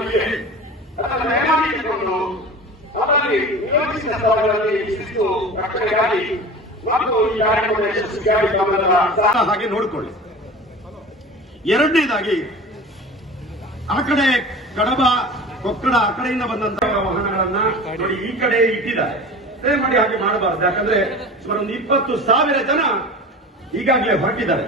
ಅವರಿಗೆ ಅದನ್ನು ನೇಮಕಿಸಿಕೊಂಡು ಅವರಲ್ಲಿ ನಿಯೋಜಿಸಿದ ಸ್ಥಳಗಳಲ್ಲಿ ಶಿಸ್ತು ರಕ್ಷಣೆಗಾಗಿ ಮತ್ತು ಈ ಕಾರ್ಯಕ್ರಮದ ಯಶಸ್ವಿಗಾಗಿ ತಮ್ಮೆಲ್ಲರ ಹಾಗೆ ನೋಡಿಕೊಳ್ಳಿ. ಎರಡನೇದಾಗಿ ಆ ಕಡೆ ಕಡಬ ಕೊಕ್ಕಡ ಆ ಕಡೆಯಿಂದ ಬಂದಂತಹ ವಾಹನಗಳನ್ನ ನೋಡಿ ಈ ಕಡೆ ಇಟ್ಟಿದ್ದಾರೆ. ದಯಮಾಡಿ ಹಾಗೆ ಮಾಡಬಾರದು. ಯಾಕಂದ್ರೆ ಸುಮಾರು 20,000 ಜನ ಈಗಾಗಲೇ ಹೊರಟಿದ್ದಾರೆ.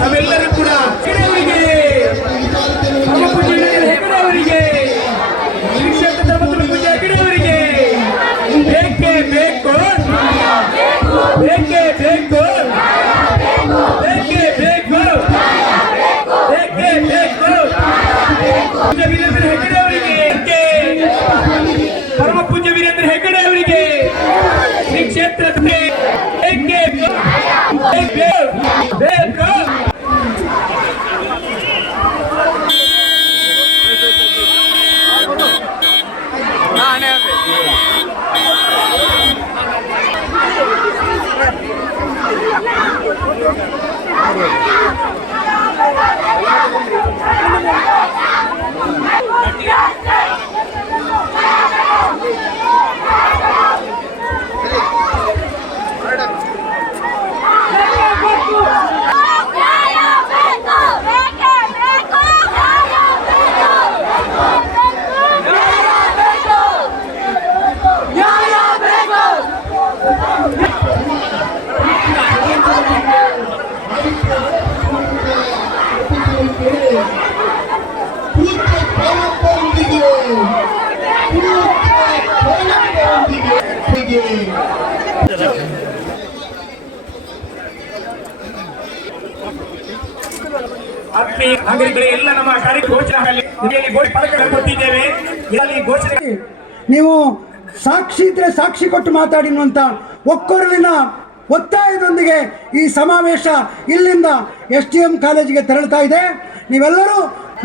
ನಾವೆಲ್ಲರೂ ಕೂಡ ಬೇಕೇ ಬೇಕು, ಬೇಕೇ ಬೇಕು, ಬೇಕೇ ಬೇಕು, ಬೇಕೇ ಬೇಕು. ವೀರೇಂದ್ರ ಹೆಗಡೆ ಅವರಿಗೆ, ಪರಮ ಪೂಜ್ಯ ವೀರೇಂದ್ರ ಹೆಗಡೆ ಅವರಿಗೆ ಶ್ರೀ ಕ್ಷೇತ್ರದ ಬೇಕೇ ಬೇಕು. ಎಲ್ಲ ನಮ್ಮ ಕೊಟ್ಟಿದ್ದೇವೆ. ನೀವು ಸಾಕ್ಷಿ ಇದ್ರೆ ಸಾಕ್ಷಿ ಕೊಟ್ಟು ಮಾತಾಡಿರುವಂತ ಒಕ್ಕೊರಲಿನ ಒತ್ತಾಯದೊಂದಿಗೆ ಈ ಸಮಾವೇಶ ಇಲ್ಲಿಂದ STM ಕಾಲೇಜಿಗೆ ತೆರಳುತ್ತಾ ಇದೆ. ನೀವೆಲ್ಲರೂ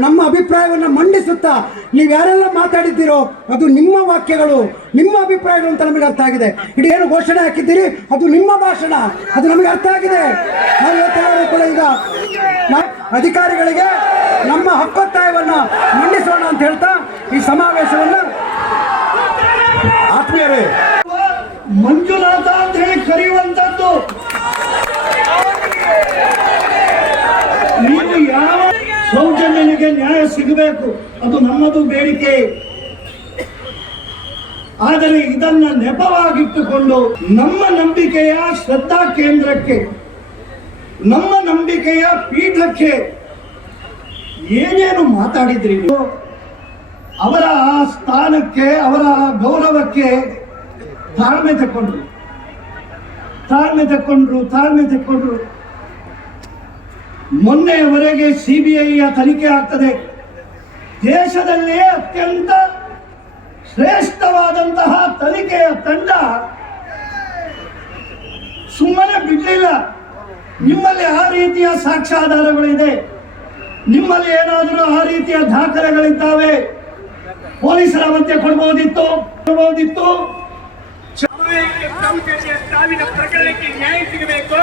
ನಮ್ಮ ಅಭಿಪ್ರಾಯವನ್ನು ಮಂಡಿಸುತ್ತಾ ನೀವು ಯಾರೆಲ್ಲ ಮಾತಾಡಿದ್ದೀರೋ ಅದು ನಿಮ್ಮ ವಾಕ್ಯಗಳು, ನಿಮ್ಮ ಅಭಿಪ್ರಾಯಗಳು ಅಂತ ನಮಗೆ ಅರ್ಥ ಆಗಿದೆ. ಇಡೀ ಏನು ಘೋಷಣೆ ಹಾಕಿದ್ದೀರಿ ಅದು ನಿಮ್ಮ ಭಾಷಣ, ಅದು ನಮಗೆ ಅರ್ಥ ಆಗಿದೆ. ನಾವು ಇವತ್ತೆಲ್ಲರೂ ಕೂಡ ಈಗ ಅಧಿಕಾರಿಗಳಿಗೆ ನಮ್ಮ ಹಕ್ಕೊತ್ತಾಯವನ್ನು ಮಂಡಿಸೋಣ ಅಂತ ಹೇಳ್ತಾ ಈ ಸಮಾವೇಶವನ್ನು ಆತ್ಮೀಯರೇ ಮಂಜುನಾಥ ಅಂತ ಹೇಳಿ ಕರೆಯುವಂತದ್ದು ನೀವು ಯಾವ ಸೌಜನ್ಯನಿಗೆ ನ್ಯಾಯ ಸಿಗಬೇಕು, ಅದು ನಮ್ಮದು ಬೇಡಿಕೆ. ಆದರೆ ಇದನ್ನ ನೆಪವಾಗಿಟ್ಟುಕೊಂಡು ನಮ್ಮ ನಂಬಿಕೆಯ ಶ್ರದ್ಧಾ ಕೇಂದ್ರಕ್ಕೆ, ನಮ್ಮ ನಂಬಿಕೆಯ ಪೀಠಕ್ಕೆ ಏನೇನು ಮಾತಾಡಿದ್ರಿ, ಅವರ ಆ ಸ್ಥಾನಕ್ಕೆ, ಅವರ ಗೌರವಕ್ಕೆ ತಾಳ್ಮೆ ತಕ್ಕೊಂಡ್ರು. ಮೊನ್ನೆಯವರೆಗೆ CBIಯ ತನಿಖೆ ಆಗ್ತದೆ. ದೇಶದಲ್ಲೇ ಅತ್ಯಂತ ಶ್ರೇಷ್ಠವಾದಂತಹ ತನಿಖೆಯ ತಂಡ ಸುಮ್ಮನೆ ಬಿಡಲಿಲ್ಲ. ನಿಮ್ಮಲ್ಲಿ ಆ ರೀತಿಯ ಸಾಕ್ಷ್ಯಾಧಾರಗಳಿದೆ, ನಿಮ್ಮಲ್ಲಿ ಏನಾದರೂ ಆ ರೀತಿಯ ದಾಖಲೆಗಳಿದ್ದಾವೆ, ಪೊಲೀಸರ ಮಧ್ಯೆ ಕೊಡಬಹುದಿತ್ತು. ಸಾವಿನ ಪ್ರಕರಣಕ್ಕೆ ನ್ಯಾಯ ಸಿಗಬೇಕು.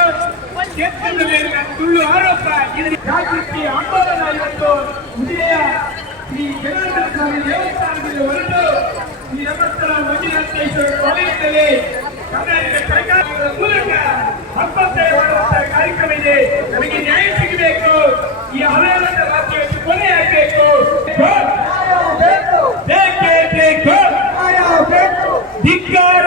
ಸುಳ್ಳು ಆರೋಪ ಜಾಗೃತಿ ಆಂದೋಲನ ಇವತ್ತು ಈ ಜನಾರ್ದನ ದೇವಸ್ಥಾನದಲ್ಲಿ ಹೊರಟು ಈ ನಮಸ್ಕಾರ ಮಂಜುನಾಥೇಶ್ವರ ಕಾಲೇಜಿನಲ್ಲಿ ಕರ್ನಾಟಕ ಸರ್ಕಾರದ ಮೂಲಕ ಹಬ್ಬಕ್ಕೆ ಮಾಡುವಂತಹ ಕಾರ್ಯಕ್ರಮ ಇದೆ. ನಮಗೆ ನ್ಯಾಯ ಸಿಗಬೇಕು. ಈ ಅವಹೇಳನ ವಾಕ್ಯಕ್ಕೆ ಕೊನೆ ಆಗಬೇಕು. ಬೇಕೇ ಬೇಕು. ಧಿಕ್ಕಾರ